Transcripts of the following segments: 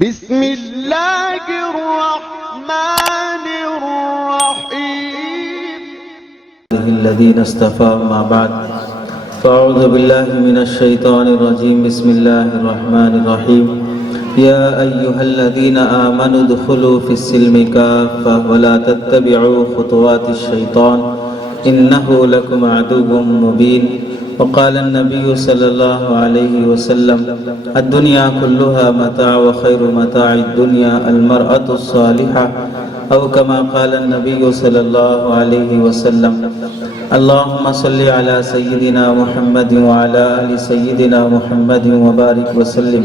بسم اللہ الرحمن الرحیم الذين اصطفى ما بعد فاعوذ بالله من الشيطان الرجيم بسم الله الرحمن الرحيم يا ايها الذين امنوا ادخلوا في السلم كافة ولا تتبعوا خطوات الشيطان انه لكم عدو مبين وقال النبي صلى الله عليه وسلم الدنيا كلها متاع وخير متاع الدنيا المرأة الصالحة أو كما قال النبي صلى الله عليه وسلم اللهم صل على سيدنا محمد وعلى آل سيدنا محمد وبارك وسلم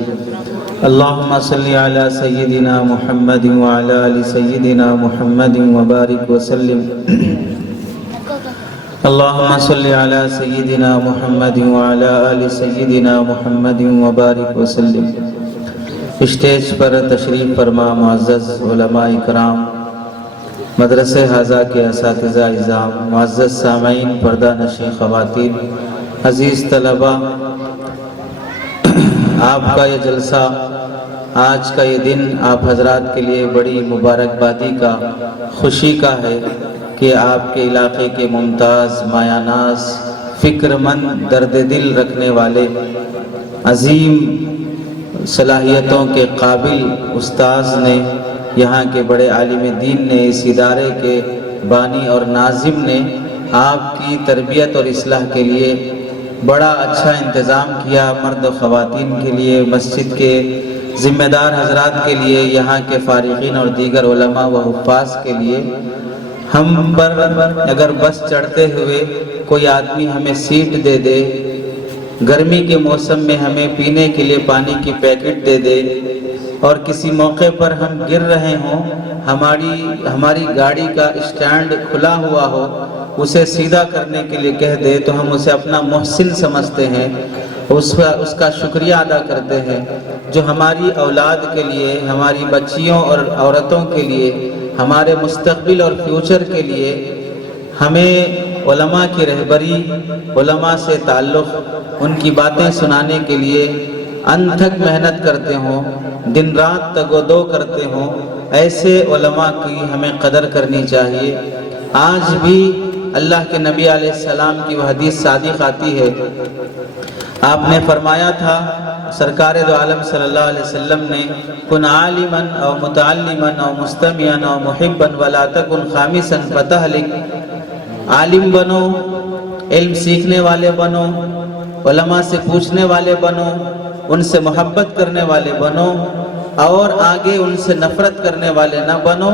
اللهم صل على سيدنا محمد وعلى آل سيدنا محمد وبارك وسلم اللهم صل على سيدنا محمد وعلى آل سيدنا محمد وبارك وسلم اسٹیج پر تشریف فرما معزز علماء اکرام، مدرسہ حاضہ کے اساتذہ اعزام، معزز سامعین، پردہ نشین خواتین، عزیز طلبہ، آپ کا یہ جلسہ، آج کا یہ دن آپ حضرات کے لیے بڑی مبارکبادی کا، خوشی کا ہے کہ آپ کے علاقے کے ممتاز، مایہ ناز، فکر مند، درد دل رکھنے والے، عظیم صلاحیتوں کے قابل استاذ نے، یہاں کے بڑے عالم دین نے، اس ادارے کے بانی اور ناظم نے آپ کی تربیت اور اصلاح کے لیے بڑا اچھا انتظام کیا، مرد و خواتین کے لیے، مسجد کے ذمہ دار حضرات کے لیے، یہاں کے فارغین اور دیگر علماء و حفاظ کے لیے۔ ہم پر اگر بس چڑھتے ہوئے کوئی آدمی ہمیں سیٹ دے دے، گرمی کے موسم میں ہمیں پینے کے لیے پانی کی پیکٹ دے دے، اور کسی موقع پر ہم گر رہے ہوں، ہماری گاڑی کا اسٹینڈ کھلا ہوا ہو، اسے سیدھا کرنے کے لیے کہہ دے، تو ہم اسے اپنا محسن سمجھتے ہیں، اس کا شکریہ ادا کرتے ہیں، جو ہماری اولاد کے لیے، ہماری بچیوں اور عورتوں کے لیے، ہمارے مستقبل اور فیوچر کے لیے ہمیں علماء کی رہبری، علماء سے تعلق، ان کی باتیں سنانے کے لیے انتھک محنت کرتے ہوں، دن رات تگ و دو کرتے ہوں، ایسے علماء کی ہمیں قدر کرنی چاہیے۔ آج بھی اللہ کے نبی علیہ السلام کی وہ حدیث صادق آتی ہے، آپ نے فرمایا تھا، سرکار دو عالم صلی اللہ علیہ وسلم نے، کن عالما او متعلما او مستمعا او محبا ولا تکن خامسا فتہلک، عالم بنو، علم سیکھنے والے بنو، علماء سے پوچھنے والے بنو، ان سے محبت کرنے والے بنو، اور آگے ان سے نفرت کرنے والے نہ بنو۔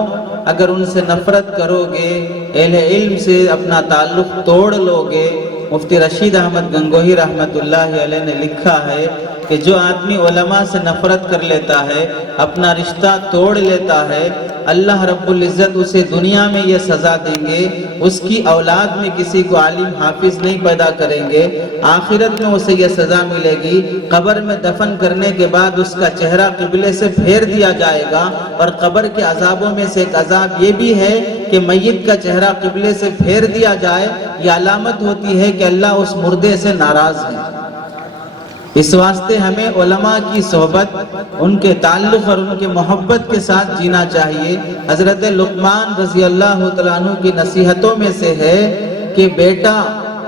اگر ان سے نفرت کرو گے، اہل علم سے اپنا تعلق توڑ لو گے، مفتی رشید احمد گنگوہی رحمت اللہ علیہ نے لکھا ہے کہ جو آدمی علماء سے نفرت کر لیتا ہے، اپنا رشتہ توڑ لیتا ہے، اللہ رب العزت اسے دنیا میں یہ سزا دیں گے، اس کی اولاد میں کسی کو عالم حافظ نہیں پیدا کریں گے، آخرت میں اسے یہ سزا ملے گی، قبر میں دفن کرنے کے بعد اس کا چہرہ قبلے سے پھیر دیا جائے گا، اور قبر کے عذابوں میں سے ایک عذاب یہ بھی ہے کہ میت کا چہرہ قبلے سے پھیر دیا جائے، یہ علامت ہوتی ہے کہ اللہ اس مردے سے ناراض ہے۔ اس واسطے ہمیں علماء کی صحبت، ان کے تعلق اور ان کے محبت کے ساتھ جینا چاہیے۔ حضرت لقمان رضی اللہ تعالیٰ عنہ کی نصیحتوں میں سے ہے کہ بیٹا،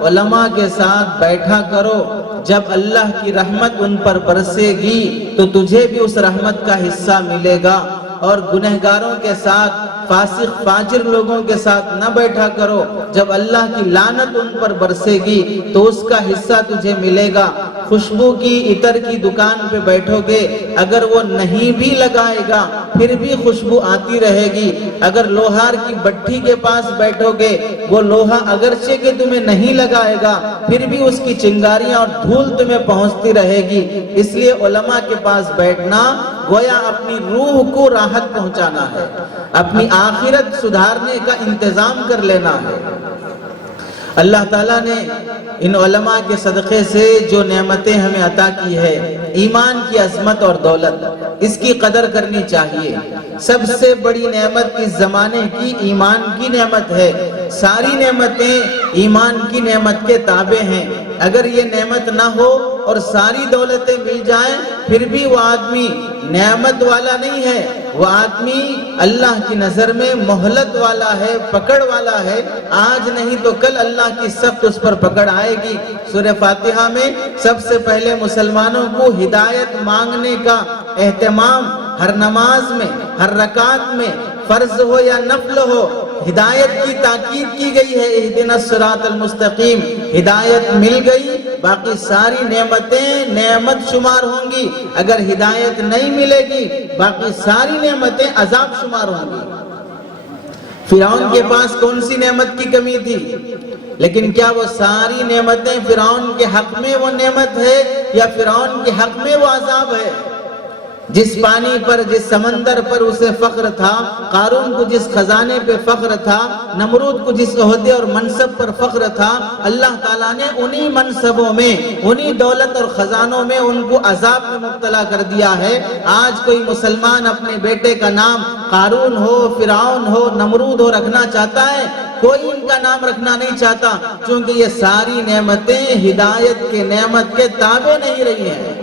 علماء کے ساتھ بیٹھا کرو، جب اللہ کی رحمت ان پر برسے گی تو تجھے بھی اس رحمت کا حصہ ملے گا، اور گنہگاروں کے ساتھ، فاسق فاجر لوگوں کے ساتھ نہ بیٹھا کرو، جب اللہ کی لعنت ان پر برسے گی تو اس کا حصہ تجھے ملے گا۔ خوشبو کی، عطر کی دکان پہ بیٹھو گے، اگر وہ نہیں بھی لگائے گا پھر بھی خوشبو آتی رہے گی۔ اگر لوہار کی بٹھی کے پاس بیٹھو گے، وہ لوہا اگرچہ کہ تمہیں نہیں لگائے گا پھر بھی اس کی چنگاریاں اور دھول تمہیں پہنچتی رہے گی۔ اس لیے علماء کے پاس بیٹھنا گویا اپنی روح کو راحت پہنچانا ہے، اپنی آخرت سدھارنے کا انتظام کر لینا ہے۔ اللہ تعالیٰ نے ان علماء کے صدقے سے جو نعمتیں ہمیں عطا کی ہے، ایمان کی عظمت اور دولت، اس کی قدر کرنی چاہیے۔ سب سے بڑی نعمت اس زمانے کی ایمان کی نعمت ہے، ساری نعمتیں ایمان کی نعمت کے تابع ہیں۔ اگر یہ نعمت نہ ہو اور ساری دولتیں مل جائیں پھر بھی وہ آدمی نعمت والا نہیں ہے، وہ آدمی اللہ کی نظر میں مہلت والا ہے، پکڑ والا ہے۔ آج نہیں تو کل اللہ کی سخت اس پر پکڑ آئے گی۔ سورہ فاتحہ میں سب سے پہلے مسلمانوں کو ہدایت مانگنے کا اہتمام ہر نماز میں، ہر رکعت میں، فرض ہو یا نفل ہو، ہدایت کی تاکید کی گئی ہے۔ اہدنا الصراط المستقیم، ہدایت مل گئی، باقی ساری نعمتیں نعمت شمار ہوں گی۔ اگر ہدایت نہیں ملے گی باقی ساری نعمتیں عذاب شمار ہوں گی۔ فرعون کے پاس کون سی نعمت کی کمی تھی؟ لیکن کیا وہ ساری نعمتیں فرعون کے حق میں وہ نعمت ہے یا فرعون کے حق میں وہ عذاب ہے؟ جس پانی پر، جس سمندر پر اسے فخر تھا، قارون کو جس خزانے پہ فخر تھا، نمرود کو جس عہدے اور منصب پر فخر تھا، اللہ تعالیٰ نے انہی منصبوں میں، انہی دولت اور خزانوں میں ان کو عذاب میں مبتلا کر دیا ہے۔ آج کوئی مسلمان اپنے بیٹے کا نام قارون ہو، فرعون ہو، نمرود ہو رکھنا چاہتا ہے، کوئی ان کا نام رکھنا نہیں چاہتا، کیونکہ یہ ساری نعمتیں ہدایت کے نعمت کے تابع نہیں رہی ہیں۔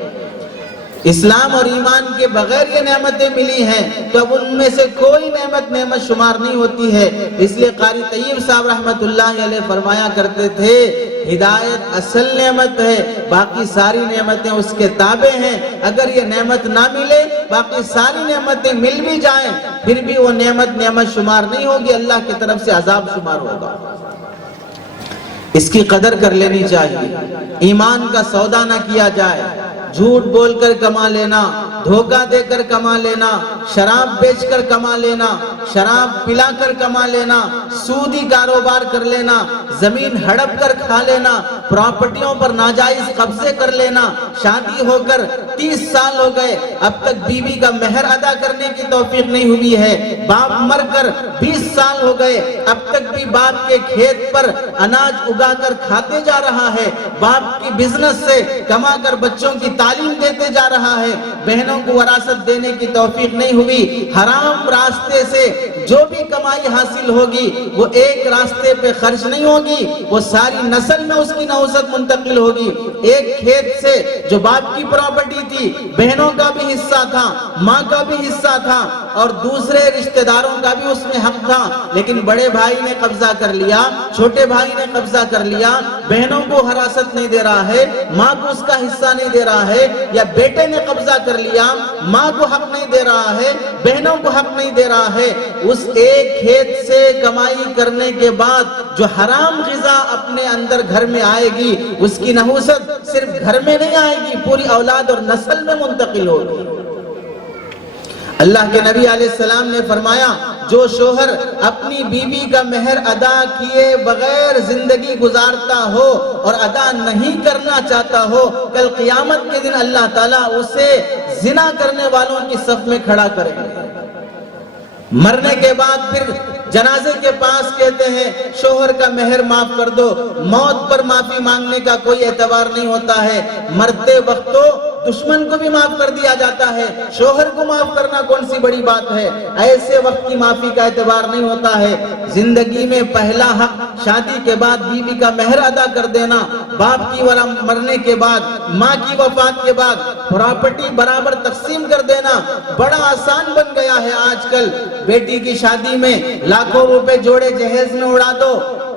اسلام اور ایمان کے بغیر یہ نعمتیں ملی ہیں تو اب ان میں سے کوئی نعمت شمار نہیں ہوتی ہے۔ اس لیے قاری طیب صاحب رحمت اللہ علیہ فرمایا کرتے تھے، ہدایت اصل نعمت ہے، باقی ساری نعمتیں اس کے تابع ہیں۔ اگر یہ نعمت نہ ملے، باقی ساری نعمتیں مل بھی جائیں پھر بھی وہ نعمت شمار نہیں ہوگی، اللہ کی طرف سے عذاب شمار ہوگا۔ اس کی قدر کر لینی چاہیے، ایمان کا سودا نہ کیا جائے، جھوٹ بول کر کما لینا، دھوکہ دے کر کما لینا، شراب بیچ کر کما لینا، شراب پلا کر کما لینا، سودی کاروبار کر لینا، زمین ہڑپ کر کھا لینا، پراپرٹیوں پر ناجائز قبضے کر لینا، شادی ہو کر 30 سال ہو گئے اب تک بیوی کا مہر ادا کرنے کی توفیق نہیں ہوئی ہے، باپ مر کر 20 سال ہو گئے اب تک بھی باپ کے کھیت پر اناج اگا کر کھاتے جا رہا ہے، باپ کی بزنس سے کما کر بچوں کی تعلیم دیتے جا رہا ہے، بہنوں کو وراثت دینے کی توفیق نہیں ہوئی، حرام راستے سے جو بھی کمائی حاصل ہوگی وہ ایک راستے پہ خرچ نہیں ہوگی، وہ ساری نسل میں اس کی نحوست منتقل ہوگی۔ ایک کھیت سے جو باپ کی پراپرٹی تھی، بہنوں کا بھی حصہ تھا، ماں کا بھی حصہ تھا اور دوسرے رشتہ داروں کا بھی اس میں حق تھا، لیکن بڑے بھائی نے قبضہ کر لیا، چھوٹے بھائی نے قبضہ کر لیا، بہنوں کو وراثت نہیں دے رہا ہے، ماں کو اس کا حصہ نہیں دے رہا ہے، یا بیٹے نے قبضہ کر لیا، ماں کو حق نہیں دے رہا ہے، بہنوں کو حق نہیں دے رہا ہے۔ اس ایک کھیت سے کمائی کرنے کے بعد جو حرام غذا اپنے اندر گھر میں آئے گی، اس کی نحوست صرف گھر میں نہیں آئے گی، پوری اولاد اور نسل میں منتقل ہوگی۔ اللہ کے نبی علیہ السلام نے فرمایا، جو شوہر اپنی بیوی کا مہر ادا کیے بغیر زندگی گزارتا ہو اور ادا نہیں کرنا چاہتا ہو، کل قیامت کے دن اللہ تعالیٰ اسے زنا کرنے والوں کی صف میں کھڑا کرے گا۔ مرنے کے بعد پھر جنازے کے پاس کہتے ہیں شوہر کا مہر معاف کر دو، موت پر معافی مانگنے کا کوئی اعتبار نہیں ہوتا ہے، مرتے وقت تو دشمن کو بھی معاف کر دیا جاتا ہے، شوہر کو معاف کرنا کون سی بڑی بات ہے، ایسے وقت کی معافی کا اعتبار نہیں ہوتا ہے۔ زندگی میں پہلا حق شادی کے بعد بیوی کا مہر ادا کر دینا، باپ کی مرنے کے بعد، ماں کی وفات کے بعد پراپرٹی برابر تقسیم کر دینا بڑا آسان بن گیا ہے آج کل۔ بیٹی کی شادی میں لاکھوں روپے جوڑے جہیز میں اڑا دو،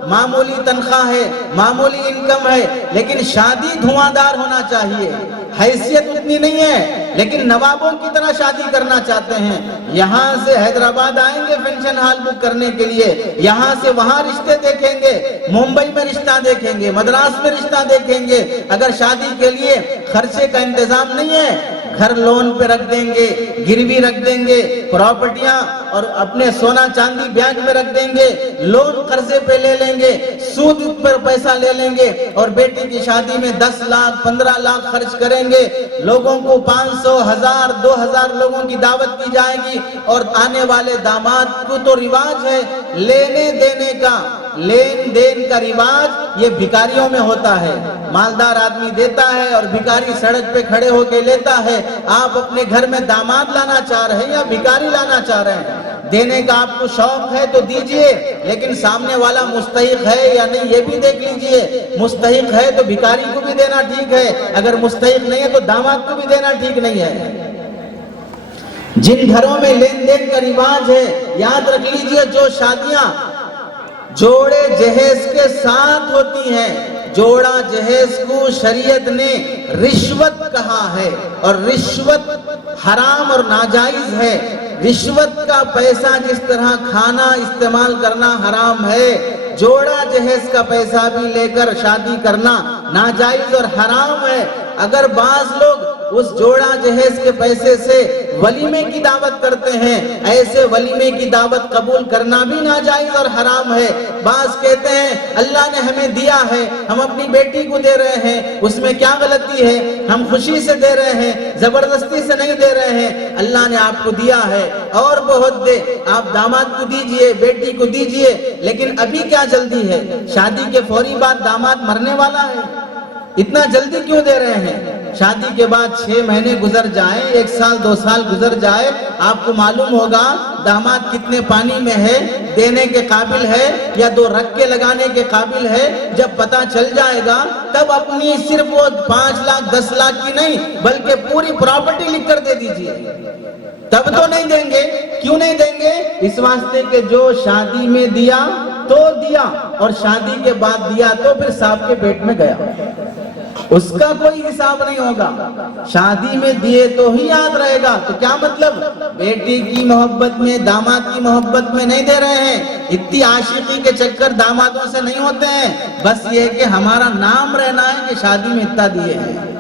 معمولی تنخواہ ہے، معمولی انکم ہے، لیکن شادی دھواندار ہونا چاہیے۔ حیثیت اتنی نہیں ہے لیکن نوابوں کی طرح شادی کرنا چاہتے ہیں، یہاں سے حیدرآباد آئیں گے فنکشن ہال بک کرنے کے لیے، یہاں سے وہاں رشتے دیکھیں گے، ممبئی میں رشتہ دیکھیں گے، مدراس میں رشتہ دیکھیں گے۔ اگر شادی کے لیے خرچے کا انتظام نہیں ہے، گھر لون پہ رکھ دیں گے، گروی رکھ دیں گے، پراپرٹیاں اور اپنے سونا چاندی بینک میں رکھ دیں گے، لون قرضے پہ لے لیں گے، سود پر پیسہ لے لیں گے اور بیٹی کی شادی میں 10 لاکھ 15 لاکھ خرچ کریں گے، لوگوں کو 500 1000 2000 لوگوں کی دعوت کی جائے گی، اور آنے والے داماد کو تو رواج ہے لینے دینے کا، لین دین کا رواج یہ بھکاریوں میں ہوتا ہے، مالدار آدمی دیتا ہے اور بھکاری سڑک پہ کھڑے ہو کے لیتا ہے۔ آپ اپنے گھر میں داماد لانا چاہ رہے ہیں یا بھکاری لانا چاہ رہے ہیں؟ دینے کا آپ کو شوق ہے تو دیجئے، لیکن سامنے والا مستحق ہے یا نہیں یہ بھی دیکھ لیجئے۔ مستحق ہے تو بھکاری کو بھی دینا ٹھیک ہے، اگر مستحق نہیں ہے تو داماد کو بھی دینا ٹھیک نہیں ہے۔ جن گھروں میں لین دین کا رواج ہے، یاد رکھ لیجئے، جو شادیاں جوڑے جہیز کے ساتھ ہوتی ہیں، جوڑا جہیز کو شریعت نے رشوت کہا ہے، اور رشوت حرام اور ناجائز ہے۔ رشوت کا پیسہ جس طرح کھانا استعمال کرنا حرام ہے، جوڑا جہیز کا پیسہ بھی لے کر شادی کرنا ناجائز اور حرام ہے۔ اگر بعض لوگ اس جوڑا جہیز کے پیسے سے ولیمے کی دعوت کرتے ہیں، ایسے ولیمے کی دعوت قبول کرنا بھی ناجائز اور حرام ہے۔ بعض کہتے ہیں اللہ نے ہمیں دیا ہے، ہم اپنی بیٹی کو دے رہے ہیں، اس میں کیا غلطی ہے، ہم خوشی سے دے رہے ہیں، زبردستی سے نہیں دے رہے ہیں۔ اللہ نے آپ کو دیا ہے اور بہت دے، آپ داماد کو دیجئے، بیٹی کو دیجئے، لیکن ابھی کیا جلدی ہے؟ شادی کے فوری بعد داماد مرنے والا ہے، اتنا جلدی کیوں دے رہے ہیں؟ شادی کے بعد 6 مہینے گزر جائیں، 1 سال 2 سال گزر جائے، آپ کو معلوم ہوگا داماد کتنے پانی میں ہے، دینے کے قابل ہے یا 2 رکھے لگانے کے قابل ہے۔ جب پتہ چل جائے گا تب اپنی صرف وہ 5 لاکھ 10 لاکھ کی نہیں بلکہ پوری پراپرٹی لکھ کر دے دیجئے، تب تو نہیں دیں گے۔ کیوں نہیں دیں گے؟ اس واسطے کہ جو شادی میں دیا تو دیا اور شادی کے بعد دیا تو پھر سانپ کے پیٹ میں گیا، اس کا کوئی حساب نہیں ہوگا۔ شادی میں دیے تو ہی یاد رہے گا۔ تو کیا مطلب؟ بیٹی کی محبت میں، داماد کی محبت میں نہیں دے رہے ہیں۔ اتنی عاشقی کے چکر دامادوں سے نہیں ہوتے ہیں، بس یہ کہ ہمارا نام رہنا ہے کہ شادی میں اتنا دیے ہیں۔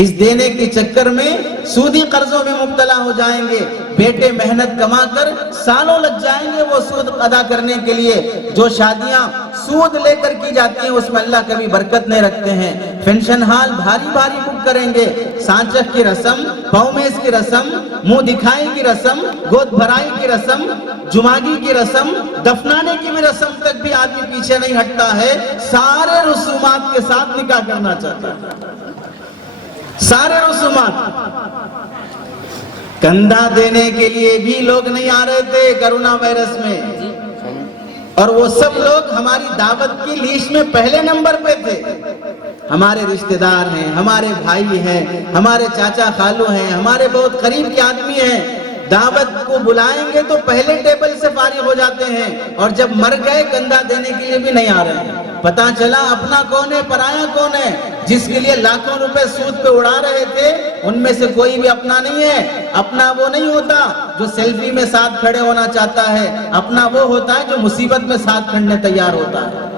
اس دینے کے چکر میں سودی قرضوں میں مبتلا ہو جائیں گے، بیٹے محنت کما کر سالوں لگ جائیں گے وہ سود ادا کرنے کے لیے۔ جو شادیاں سود لے کر کی جاتی ہیں اس میں اللہ کبھی برکت نہیں رکھتے ہیں۔ فنکشن ہال بھاری بھاری بک کریں گے، سانچک کی رسم، پومیز کی رسم، منہ دکھائی کی رسم، گود بھرائی کی رسم، جماگی کی رسم، دفنانے کی بھی رسم تک بھی آدمی پیچھے نہیں ہٹتا ہے، سارے رسومات کے ساتھ نکاح کرنا چاہتا ہے، سارے رسومات۔ کندھا دینے کے لیے بھی لوگ نہیں آ رہے تھے کرونا وائرس میں، اور وہ سب لوگ ہماری دعوت کی لیسٹ میں پہلے نمبر پہ تھے۔ ہمارے رشتہ دار ہیں، ہمارے بھائی ہیں، ہمارے چاچا خالو ہیں، ہمارے بہت قریب کے آدمی ہیں۔ دعوت کو بلائیں گے تو پہلے ٹیبل سے فارغ ہو جاتے ہیں، اور جب مر گئے کندھا دینے کے لیے بھی نہیں آ رہے ہیں۔ پتا چلا اپنا کون ہے پرایا کون ہے۔ جس کے لیے لاکھوں روپے سود پہ اڑا رہے تھے ان میں سے کوئی بھی اپنا نہیں ہے۔ اپنا وہ نہیں ہوتا جو سیلفی میں ساتھ کھڑے ہونا چاہتا ہے، اپنا وہ ہوتا ہے جو مصیبت میں ساتھ کھڑنے تیار ہوتا ہے۔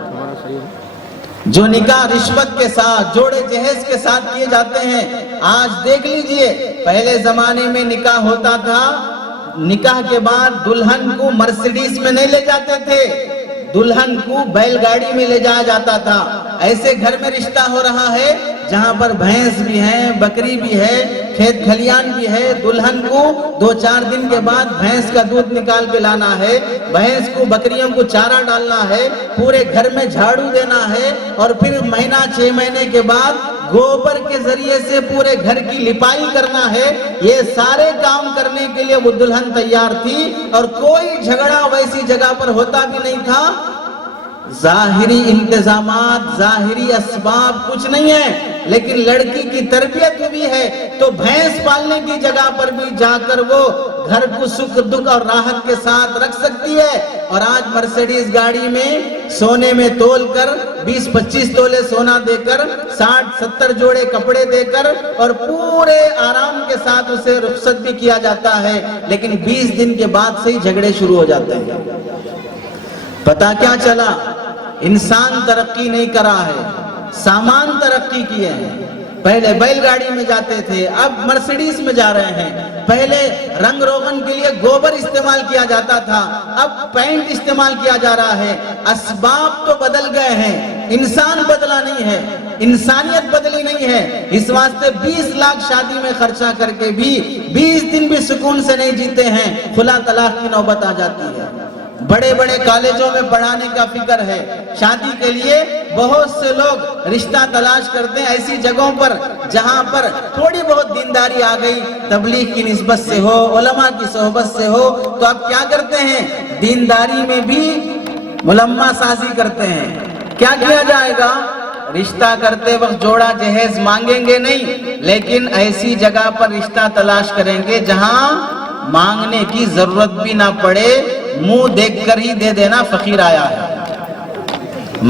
جو نکاح رشوت کے ساتھ، جوڑے جہیز کے ساتھ کیے جاتے ہیں، آج دیکھ لیجئے، پہلے زمانے میں نکاح ہوتا تھا، نکاح کے بعد دلہن کو مرسیڈیز میں نہیں لے جاتے تھے، دلہن کو بیل گاڑی میں لے جایا جاتا تھا۔ ایسے گھر میں رشتہ ہو رہا ہے جہاں پر بھینس بھی ہے، بکری بھی ہے، کھیت کھلیان بھی ہے، دلہن کو 2-4 دن کے بعد بھینس کا دودھ نکال کے لانا ہے، بھینس کو بکریوں کو چارہ ڈالنا ہے، پورے گھر میں جھاڑو دینا ہے، اور پھر مہینہ 6 مہینے کے بعد گوبر کے ذریعے سے پورے گھر کی لپائی کرنا ہے۔ یہ سارے کام کرنے کے لیے وہ دلہن تیار تھی، اور کوئی جھگڑا ویسی جگہ پر ہوتا بھی نہیں تھا۔ ظاہری انتظامات، ظاہری اسباب کچھ نہیں ہے، لیکن لڑکی کی تربیت بھی ہے، تو بھینس پالنے کی جگہ پر بھی جا کر وہ گھر کو سکھ دکھ اور راحت کے ساتھ رکھ سکتی ہے۔ اور آج مرسیڈیز گاڑی میں سونے میں تول کر 20-25 تولے سونا دے کر، 60-70 جوڑے کپڑے دے کر، اور پورے آرام کے ساتھ اسے رخصت بھی کیا جاتا ہے، لیکن 20 دن کے بعد سے ہی جھگڑے شروع ہو جاتے ہیں۔ پتہ کیا چلا؟ انسان ترقی نہیں کرا ہے، سامان ترقی کیے ہیں۔ پہلے بیل گاڑی میں جاتے تھے، اب مرسیڈیز میں جا رہے ہیں۔ پہلے رنگ روغن کے لیے گوبر استعمال کیا جاتا تھا، اب پینٹ استعمال کیا جا رہا ہے۔ اسباب تو بدل گئے ہیں، انسان بدلا نہیں ہے، انسانیت بدلی نہیں ہے۔ اس واسطے 20 لاکھ شادی میں خرچہ کر کے بھی 20 دن بھی سکون سے نہیں جیتے ہیں، خلا طلاق کی نوبت آ جاتی ہے۔ بڑے بڑے کالجوں میں پڑھانے کا فکر ہے، شادی کے لیے بہت سے لوگ رشتہ تلاش کرتے ہیں ایسی جگہوں پر جہاں پر تھوڑی بہت دینداری آ گئی، تبلیغ کی نسبت سے ہو، علماء کی صحبت سے ہو، تو اب کیا کرتے ہیں؟ دینداری میں بھی ملمہ سازی کرتے ہیں۔ کیا کیا جائے گا؟ رشتہ کرتے وقت جوڑا جہیز مانگیں گے نہیں، لیکن ایسی جگہ پر رشتہ تلاش کریں گے جہاں مانگنے کی ضرورت بھی نہ پڑے، منہ دیکھ کر ہی دے دینا فقیر آیا ہے،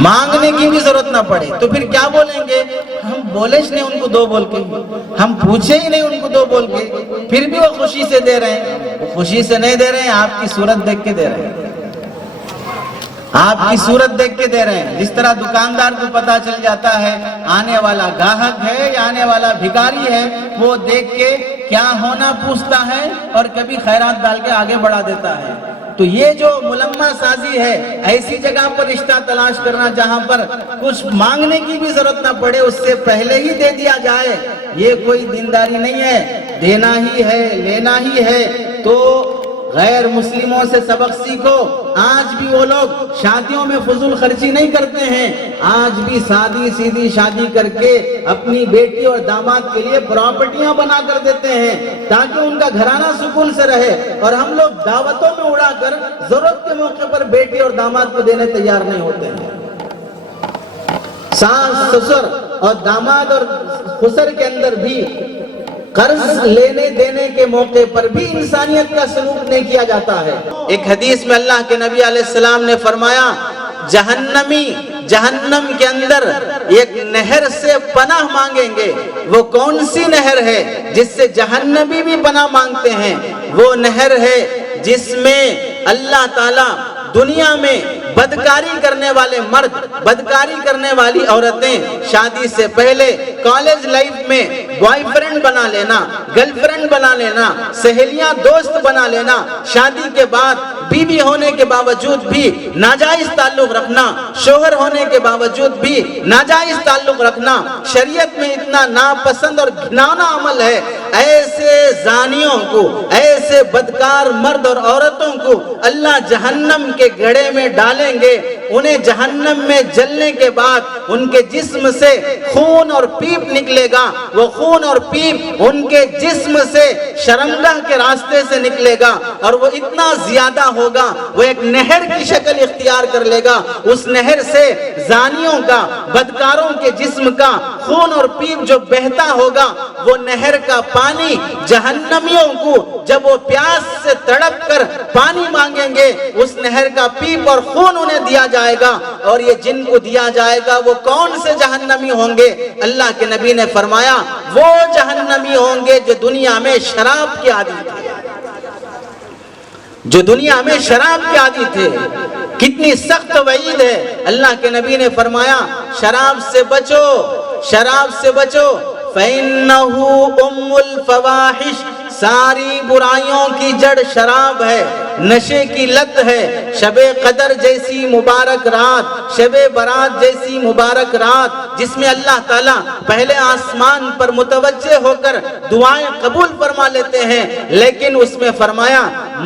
مانگنے کی بھی ضرورت نہ پڑے۔ تو پھر کیا بولیں گے؟ ہم بولے ہی نہیں ان کو دو بول کے، ہم پوچھے ہی نہیں ان کو دو بول کے، پھر بھی وہ خوشی سے دے رہے ہیں۔ وہ خوشی سے نہیں دے رہے ہیں، آپ کی صورت دیکھ کے دے رہے ہیں، آپ کی صورت دیکھ کے دے رہے ہیں۔ جس طرح دکاندار کو پتا چل جاتا ہے آنے والا گاہک ہے یا آنے والا بھکاری ہے، وہ دیکھ کے کیا ہونا پوچھتا ہے اور کبھی خیرات ڈال کے آگے بڑھا دیتا ہے۔ تو یہ جو ملمہ سازی ہے، ایسی جگہ پر رشتہ تلاش کرنا جہاں پر کچھ مانگنے کی بھی ضرورت نہ پڑے، اس سے پہلے ہی دے دیا جائے، یہ کوئی دینداری نہیں ہے، دینا ہی ہے، لینا ہی ہے۔ تو غیر مسلموں سے سبق سیکھو۔ آج بھی وہ لوگ شادیوں میں فضول خرچی نہیں کرتے ہیں، آج بھی سادی سیدھی شادی کر کے اپنی بیٹی اور داماد کے لیے پراپرٹیاں بنا کر دیتے ہیں تاکہ ان کا گھرانہ سکون سے رہے، اور ہم لوگ دعوتوں میں اڑا کر ضرورت کے موقع پر بیٹی اور داماد کو دینے تیار نہیں ہوتے ہیں۔ ساس سسر اور داماد اور خسر کے اندر بھی قرض لینے دینے کے موقع پر بھی انسانیت کا سلوک نہیں کیا جاتا ہے۔ ایک حدیث میں اللہ کے نبی علیہ السلام نے فرمایا، جہنمی جہنم کے اندر ایک نہر سے پناہ مانگیں گے۔ وہ کون سی نہر ہے جس سے جہنمی بھی پناہ مانگتے ہیں؟ وہ نہر ہے جس میں اللہ تعالیٰ دنیا میں بدکاری کرنے والے مرد، بدکاری کرنے والی عورتیں، شادی سے پہلے کالج لائف میں بوائے فرینڈ بنا لینا، گرل فرینڈ بنا لینا، سہیلیاں دوست بنا لینا، شادی کے بعد بیوی ہونے کے باوجود بھی ناجائز تعلق رکھنا، شوہر ہونے کے باوجود بھی ناجائز تعلق رکھنا شریعت میں اتنا ناپسند اور گھناؤنا عمل ہے۔ ایسے زانیوں کو، ایسے بدکار مرد اور عورتوں کو اللہ جہنم کے گڑھے میں ڈالیں گے۔ انہیں جہنم میں جلنے کے بعد ان کے جسم سے خون اور پیپ نکلے گا، وہ خون اور پیپ ان کے جسم سے شرمگاہ کے راستے سے نکلے گا، اور وہ اتنا زیادہ ہوگا وہ ایک نہر کی شکل اختیار کر لے گا۔ اس نہر سے زانیوں کا، بدکاروں کے جسم کا خون اور پیپ جو بہتا ہوگا، وہ نہر کا پانی جہنمیوں کو جب وہ پیاس سے تڑپ کر پانی مانگیں گے، اس نہر کا پیپ اور خون انہیں دیا جائے گا۔ اور یہ جن کو دیا جائے گا وہ کون سے جہنمی ہوں گے؟ اللہ کے نبی نے فرمایا، وہ جہنمی ہوں گے جو دنیا میں شراب کے عادی تھے، جو دنیا میں شراب کے عادی تھے۔ کتنی سخت وعید ہے۔ اللہ کے نبی نے فرمایا، شراب سے بچو، شراب سے بچو، فَإِنَّهُ أُمُّ الْفَوَاحِشِ، ساری برائیوں کی جڑ شراب ہے، نشے کی لت ہے۔ شب قدر جیسی مبارک رات، شب برات جیسی مبارک رات، جس میں اللہ تعالیٰ پہلے آسمان پر متوجہ ہو کر دعائیں قبول فرما لیتے ہیں، لیکن اس میں فرمایا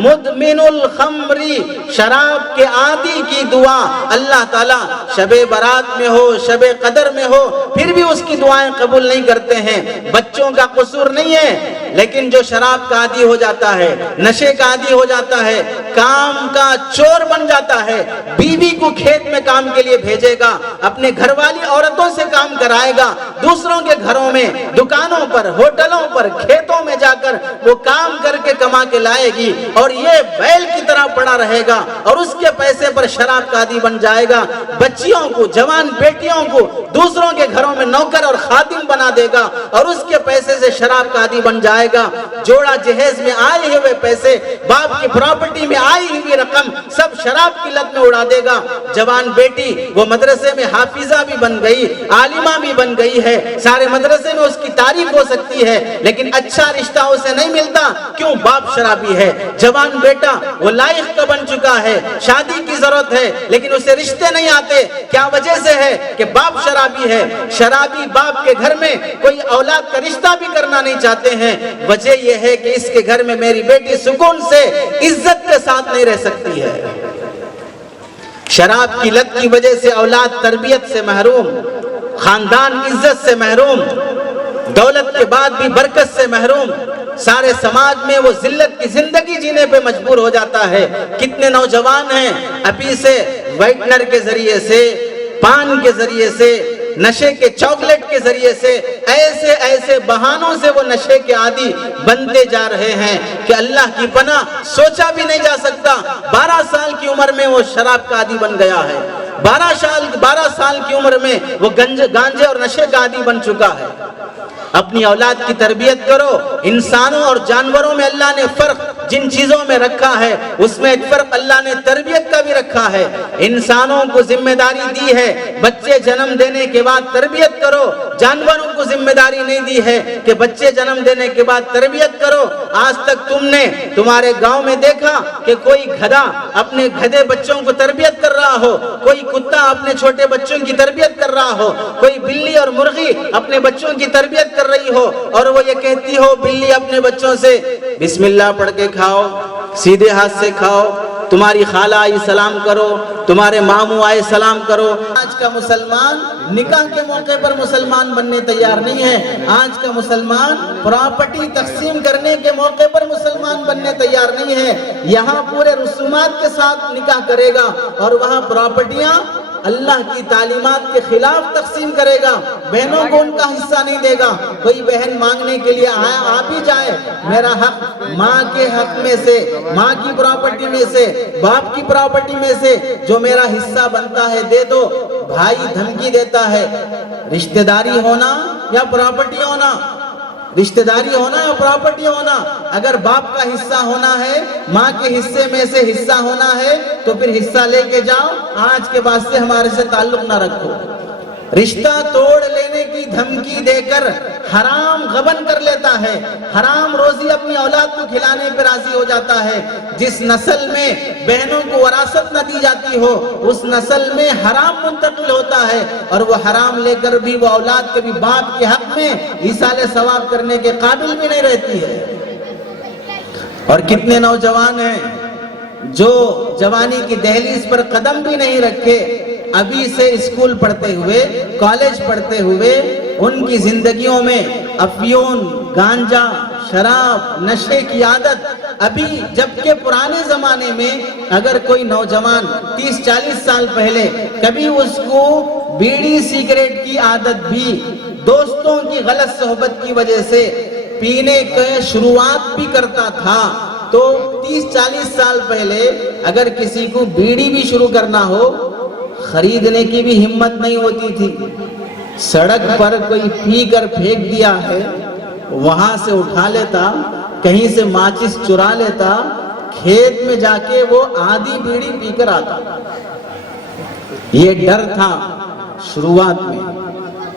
مدمن الخمری، شراب کے عادی کی دعا اللہ تعالیٰ شب برات میں ہو، شب قدر میں ہو، پھر بھی اس کی دعائیں قبول نہیں کرتے ہیں۔ بچوں کا قصور نہیں ہے، لیکن جو شراب کا عادی ہو جاتا ہے، نشے کا عادی ہو جاتا ہے، کام کا چور بن جاتا ہے، بیوی کو کھیت میں کام کے لیے بھیجے گا، اپنے گھر والی عورتوں سے کام کرائے گا، دوسروں کے گھروں میں، دکانوں پر، ہوٹلوں پر، کھیتوں میں جا کر وہ کام کر کے کما کے لائے گی، اور یہ بیل کی طرح پڑا رہے گا، اور اس کے پیسے پر شراب کا عادی بن جائے گا۔ بچیوں کو، جوان بیٹیوں کو دوسروں کے گھروں میں نوکر اور خادم بنا دے گا، اور اس کے پیسے سے شراب کا عادی بن جائے گا۔ جوڑا جہیز میں آئے ہوئے پیسے، باپ کی پراپرٹی میں آئی ہوئی رقم سب شراب کی لت میں اڑا دے گا۔ جوان بیٹی وہ مدرسے میں حافظہ بھی بن گئی، عالمہ بھی بن گئی ہے، سارے مدرسے میں اس کی تعریف ہو سکتی ہے، لیکن اچھا رشتہ اسے نہیں ملتا، کیوں؟ باپ شرابی ہے۔ جوان بیٹا وہ لائق کا بن چکا ہے، شادی کی ضرورت ہے، لیکن اسے رشتے نہیں آتے، کیا وجہ سے ہے؟ کہ باپ شرابی ہے۔ شرابی باپ کے گھر میں کوئی اولاد کا رشتہ بھی کرنا نہیں چاہتے ہیں، وجہ یہ ہے کہ اس کے گھر میں میری بیٹی سکون سے، عزت کے ساتھ نہیں رہ سکتی ہے۔ شراب کی لت کی وجہ سے اولاد تربیت سے محروم، خاندان عزت سے محروم، دولت کے بعد بھی برکت سے محروم، سارے سماج میں وہ ذلت کی زندگی جینے پہ مجبور ہو جاتا ہے۔ کتنے نوجوان ہیں ابھی سے وائٹنر کے ذریعے سے، پان کے ذریعے سے، نشے کے چاکلیٹ کے ذریعے سے، ایسے ایسے بہانوں سے وہ نشے کے عادی بنتے جا رہے ہیں کہ اللہ کی پناہ سوچا بھی نہیں جا سکتا۔ 12 سال کی عمر میں وہ شراب کا عادی بن گیا ہے، 12 سال کی عمر میں وہ گانجے اور نشے کا عادی بن چکا ہے۔ اپنی اولاد کی تربیت کرو۔ انسانوں اور جانوروں میں اللہ نے فرق جن چیزوں میں رکھا ہے اس میں ایک فرق اللہ نے تربیت کا بھی رکھا ہے۔ انسانوں کو ذمہ داری دی ہے بچے جنم دینے کے بعد تربیت کرو، جانوروں کو ذمہ داری نہیں دی ہے کہ بچے جنم دینے کے بعد تربیت کرو۔ آج تک تم نے تمہارے گاؤں میں دیکھا کہ کوئی گدھا اپنے گدھے بچوں کو تربیت کر رہا ہو، کوئی کتا اپنے چھوٹے بچوں کی تربیت کر رہا ہو، کوئی بلی اور مرغی اپنے بچوں کی تربیت کر رہی ہو اور وہ یہ کہتی ہو بلی اپنے بچوں سے بسم اللہ پڑھ کے کھاؤ، سیدھے ہاتھ سے کھاؤ، تمہاری خالہ آئی سلام کرو، تمہارے ماموں آئے سلام کرو۔ آج کا مسلمان نکاح کے موقع پر مسلمان بننے تیار نہیں ہے، آج کا مسلمان پراپرٹی تقسیم کرنے کے موقع پر مسلمان بننے تیار نہیں ہے۔ یہاں پورے رسومات کے ساتھ نکاح کرے گا اور وہاں پراپرٹیاں اللہ کی تعلیمات کے خلاف تقسیم کرے گا، بہنوں کو ان کا حصہ نہیں دے گا۔ کوئی بہن مانگنے کے لیے آ بھی جائے، میرا حق ماں کے حق میں سے، ماں کی پراپرٹی میں سے، باپ کی پراپرٹی میں سے جو میرا حصہ بنتا ہے دے دو۔ بھائی دھمکی دیتا ہے، رشتہ داری ہونا یا پراپرٹی ہونا، رشتہ داری ہونا یا پراپرٹی ہونا۔ اگر باپ کا حصہ ہونا ہے، ماں کے حصے میں سے حصہ ہونا ہے تو پھر حصہ لے کے جاؤ، آج کے بعد سے ہمارے سے تعلق نہ رکھو۔ رشتہ توڑ لینے کی دھمکی دے کر حرام غبن کر لیتا ہے، حرام روزی اپنی اولاد کو کھلانے پر راضی ہو جاتا ہے۔ جس نسل میں بہنوں کو وراثت نہ دی جاتی ہو اس نسل میں حرام منتقل ہوتا ہے، اور وہ حرام لے کر بھی وہ اولاد کبھی باپ کے حق میں ایصال ثواب کرنے کے قابل بھی نہیں رہتی ہے۔ اور کتنے نوجوان ہیں جو جوانی کی دہلیز پر قدم بھی نہیں رکھے، ابھی سے اسکول پڑھتے ہوئے، کالج پڑھتے ہوئے ان کی زندگیوں میں افیون، گانجا، شراب، نشے کی عادت ابھی، جبکہ پرانے زمانے میں اگر کوئی نوجوان 30-40 سال پہلے کبھی اس کو بیڑی سگریٹ کی عادت بھی دوستوں کی غلط صحبت کی وجہ سے پینے کے شروعات بھی کرتا تھا، تو 30-40 سال پہلے اگر کسی کو بیڑی بھی شروع کرنا ہو خریدنے کی بھی ہمت نہیں ہوتی تھی۔ سڑک پر کوئی پی کر پھینک دیا ہے، وہاں سے اٹھا لیتا، کہیں سے ماچس چرا لیتا، کھیت میں جا کے وہ آدھی بیڑی پی کر آتا۔ یہ ڈر تھا شروعات میں۔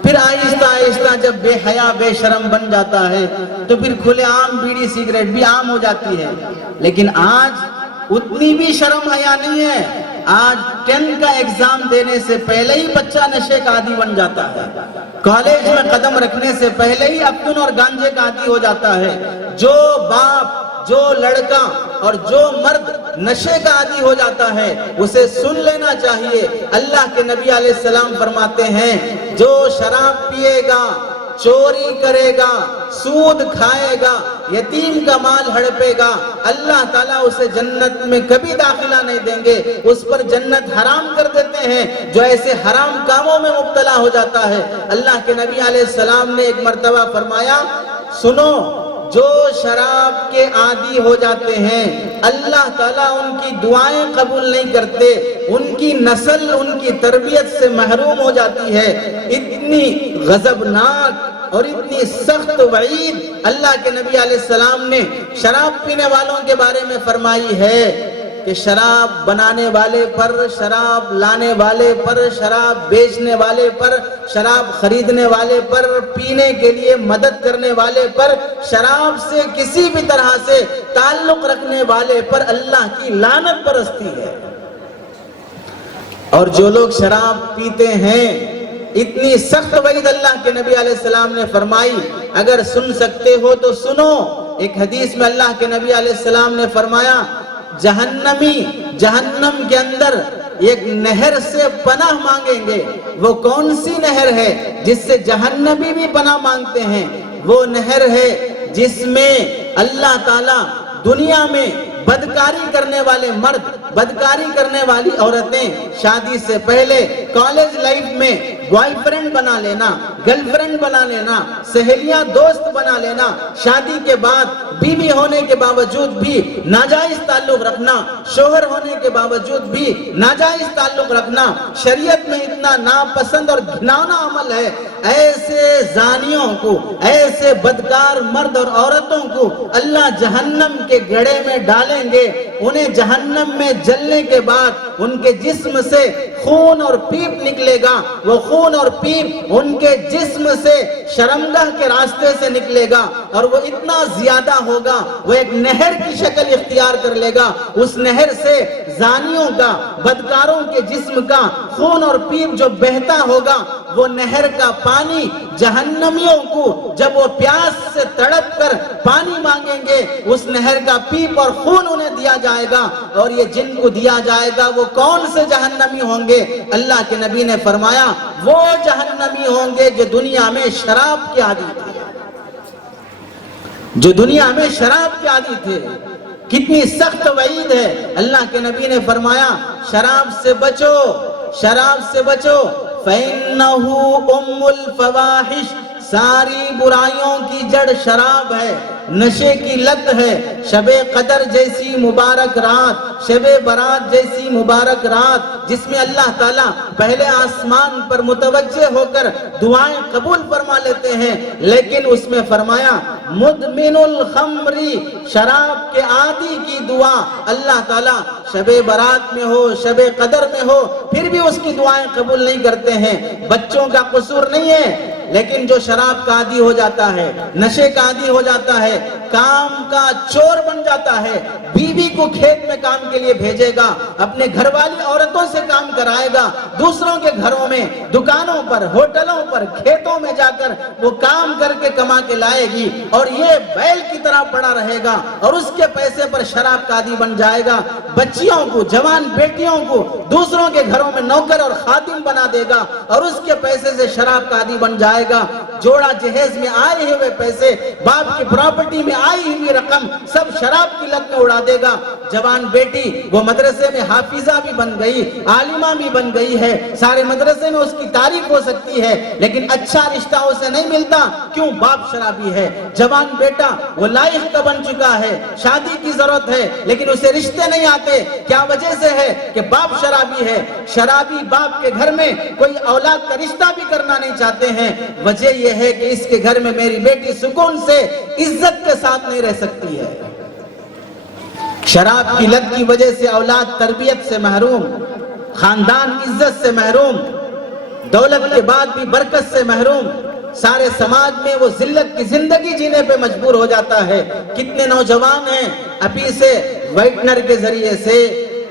پھر آہستہ آہستہ جب بے حیا بے شرم بن جاتا ہے تو پھر کھلے عام بیڑی سگریٹ بھی عام ہو جاتی ہے۔ لیکن آج اتنی بھی شرم حیا نہیں ہے، آج 10 کا ایگزام دینے سے پہلے ہی بچہ نشے کا عادی بن جاتا ہے، کالج میں قدم رکھنے سے پہلے ہی افیون اور گانجے کا عادی ہو جاتا ہے۔ جو باپ، جو لڑکا اور جو مرد نشے کا عادی ہو جاتا ہے اسے سن لینا چاہیے۔ اللہ کے نبی علیہ السلام فرماتے ہیں جو شراب پیے گا، چوری کرے گا، سود کھائے گا، یتیم کا مال ہڑپے گا، اللہ تعالیٰ اسے جنت میں کبھی داخلہ نہیں دیں گے، اس پر جنت حرام کر دیتے ہیں جو ایسے حرام کاموں میں مبتلا ہو جاتا ہے۔ اللہ کے نبی علیہ السلام نے ایک مرتبہ فرمایا، سنو، جو شراب کے عادی ہو جاتے ہیں اللہ تعالیٰ ان کی دعائیں قبول نہیں کرتے، ان کی نسل ان کی تربیت سے محروم ہو جاتی ہے۔ اتنی غضبناک اور اتنی سخت وعید اللہ کے نبی علیہ السلام نے شراب پینے والوں کے بارے میں فرمائی ہے کہ شراب بنانے والے پر، شراب لانے والے پر، شراب بیچنے والے پر، شراب خریدنے والے پر، پینے کے لیے مدد کرنے والے پر، شراب سے کسی بھی طرح سے تعلق رکھنے والے پر اللہ کی لعنت برستی ہے۔ اور جو لوگ شراب پیتے ہیں اتنی سخت وعید اللہ کے نبی علیہ السلام نے فرمائی، اگر سن سکتے ہو تو سنو۔ ایک حدیث میں اللہ کے نبی علیہ السلام نے فرمایا، جہنمی جہنم کے اندر ایک نہر سے پناہ مانگیں گے۔ وہ کون سی نہر ہے جس سے جہنمی بھی پناہ مانگتے ہیں؟ وہ نہر ہے جس میں اللہ تعالیٰ دنیا میں بدکاری کرنے والے مرد، بدکاری کرنے والی عورتیں شادی سے پہلے کالج لائف میں بوائے فرینڈ بنا لینا، گرل فرینڈ بنا لینا، سہیلیاں دوست بنا لینا، شادی کے بعد بیوی ہونے کے باوجود بھی ناجائز تعلق رکھنا، شوہر ہونے کے باوجود بھی ناجائز تعلق رکھنا شریعت میں اتنا ناپسند اور گھناؤنا عمل ہے۔ ایسے زانیوں کو، ایسے بدکار مرد اور عورتوں کو اللہ جہنم کے گڑھے میں ڈالیں گے۔ انہیں جہنم میں جلنے کے بعد ان کے جسم سے خون اور پیپ نکلے گا۔ وہ خون اور پیپ ان کے جسم سے شرمگاہ کے راستے سے نکلے گا، اور وہ اتنا زیادہ ہوگا، وہ ایک نہر کی شکل اختیار کر لے گا۔ اس نہر سے زانیوں کا، بدکاروں کے جسم کا خون اور پیپ جو بہتا ہوگا، وہ نہر کا پانی جہنمیوں کو جب وہ پیاس سے تڑپ کر پانی مانگیں گے، اس نہر کا پیپ اور خون انہیں دیا جائے گا۔ اور یہ جن کو دیا جائے گا وہ کون سے جہنمی ہوں گے؟ اللہ کے نبی نے فرمایا وہ جہنمی ہوں گے جو دنیا میں شراب کے عادی تھے، جو دنیا میں شراب کے عادی تھے۔ کتنی سخت وعید ہے۔ اللہ کے نبی نے فرمایا شراب سے بچو، شراب سے بچو، فَإِنَّهُ أُمُّ الْفَوَاحِشِ، ساری برائیوں کی جڑ شراب ہے، نشے کی لت ہے۔ شب قدر جیسی مبارک رات، شب برات جیسی مبارک رات، جس میں اللہ تعالیٰ پہلے آسمان پر متوجہ ہو کر دعائیں قبول فرما لیتے ہیں، لیکن اس میں فرمایا مدمن الخمری، شراب کے عادی کی دعا اللہ تعالیٰ شب برات میں ہو، شب قدر میں ہو، پھر بھی اس کی دعائیں قبول نہیں کرتے ہیں۔ بچوں کا قصور نہیں ہے، لیکن جو شراب کا عادی ہو جاتا ہے، نشے کا عادی ہو جاتا ہے، کام کا چور بن جاتا ہے، بیوی کو کھیت میں کام کے لیے بھیجے گا، اپنے گھر والی عورتوں سے کام کرائے گا، دوسروں کے گھروں میں، دکانوں پر، ہوٹلوں پر، کھیتوں میں جا کر وہ کام کر کے کما کے لائے گی، اور یہ بیل کی طرح پڑا رہے گا، اور اس کے پیسے پر شراب کا عادی بن جائے گا۔ بچیوں کو، جوان بیٹیوں کو دوسروں کے گھروں میں نوکر اور خادم بنا دے گا، اور اس کے پیسے سے شراب کا عادی بن جائے گا۔ جوڑا جہیز میں آئے ہوئے پیسے، باپ کی پراپرٹی میں آئی ہوئی رقم سب شراب کی لت میں اڑا دے گا۔ جوان بیٹی وہ مدرسے میں حافظہ بھی بن گئی، عالمہ بھی بن گئی ہے، سارے مدرسے میں اس کی تعریف ہو سکتی ہے، لیکن اچھا رشتہ اسے نہیں ملتا، کیوں؟ باپ شرابی ہے۔ جوان بیٹا وہ لائق کا بن چکا ہے، شادی کی ضرورت ہے، لیکن اسے رشتے نہیں آتے، کیا وجہ سے ہے؟ کہ باپ شرابی ہے۔ شرابی باپ کے گھر میں کوئی اولاد کا رشتہ بھی کرنا نہیں چاہتے ہیں، وجہ یہ ہے کہ اس کے گھر میں میری بیٹی سکون سے، عزت کے ساتھ نہیں رہ سکتی ہے۔ شراب کی لت کی وجہ سے اولاد تربیت سے محروم، خاندان عزت سے محروم، دولت کے بعد بھی برکت سے محروم، سارے سماج میں وہ ذلت کی زندگی جینے پہ مجبور ہو جاتا ہے۔ کتنے نوجوان ہیں ابھی سے وائٹنر کے ذریعے سے،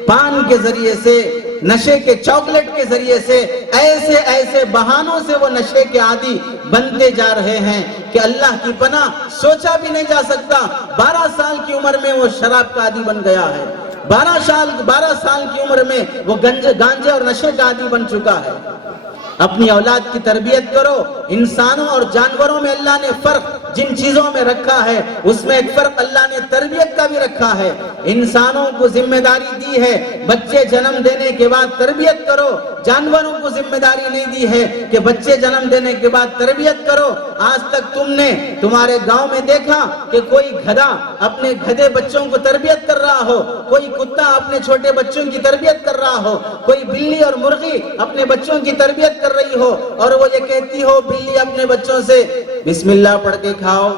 پان کے ذریعے سے، نشے کے چاکلیٹ کے ذریعے سے، ایسے ایسے بہانوں سے وہ نشے کے عادی بنتے جا رہے ہیں کہ اللہ کی پناہ سوچا بھی نہیں جا سکتا۔ 12 سال کی عمر میں وہ شراب کا عادی بن گیا ہے، 12 سال کی عمر میں وہ گانجے اور نشے کا عادی بن چکا ہے۔ اپنی اولاد کی تربیت کرو۔ انسانوں اور جانوروں میں اللہ نے فرق جن چیزوں میں رکھا ہے، اس میں ایک فرق اللہ نے تربیت کا بھی رکھا ہے۔ انسانوں کو ذمہ داری دی ہے بچے جنم دینے کے بعد تربیت کرو، جانوروں کو ذمہ داری نہیں دی ہے کہ بچے جنم دینے کے بعد تربیت کرو۔ آج تک تم نے تمہارے گاؤں میں دیکھا کہ کوئی گدھا اپنے گدھے بچوں کو تربیت کر رہا ہو، کوئی کتا اپنے چھوٹے بچوں کی تربیت کر رہا ہو، کوئی بلی اور مرغی اپنے بچوں کی تربیت کر رہی ہو، اور وہ یہ کہتی ہو بلی اپنے بچوں سے بسم اللہ پڑھ کے کھاؤ،